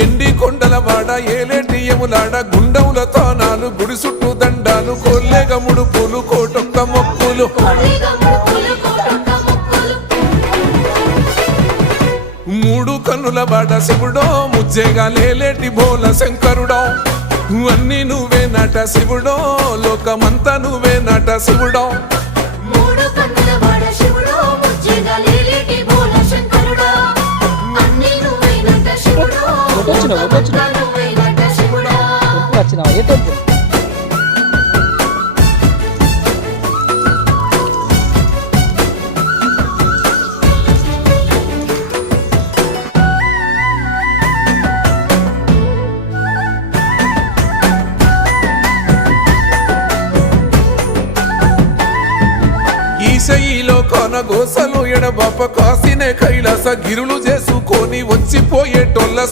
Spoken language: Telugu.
ఎండి కొండల వాడ ఏలేటియములాడ గుండముల తానాలు గుడి చుట్టూ దండాలు కొల్లేగ ముడుపులు కోటొక్క మొక్కులు మూడు కన్నుల బాట శివుడో ముజ్జేగా లేలేటి బోల శంకరుడో అన్ని నువ్వే నట శివుడో లోకమంతా నువ్వే నట శివుడో ఈశయిలో కొనగోసలు ఎడబాప కాసినే కైలాస గిరులు చేసుకొని వచ్చిపోయేటోళ్ళ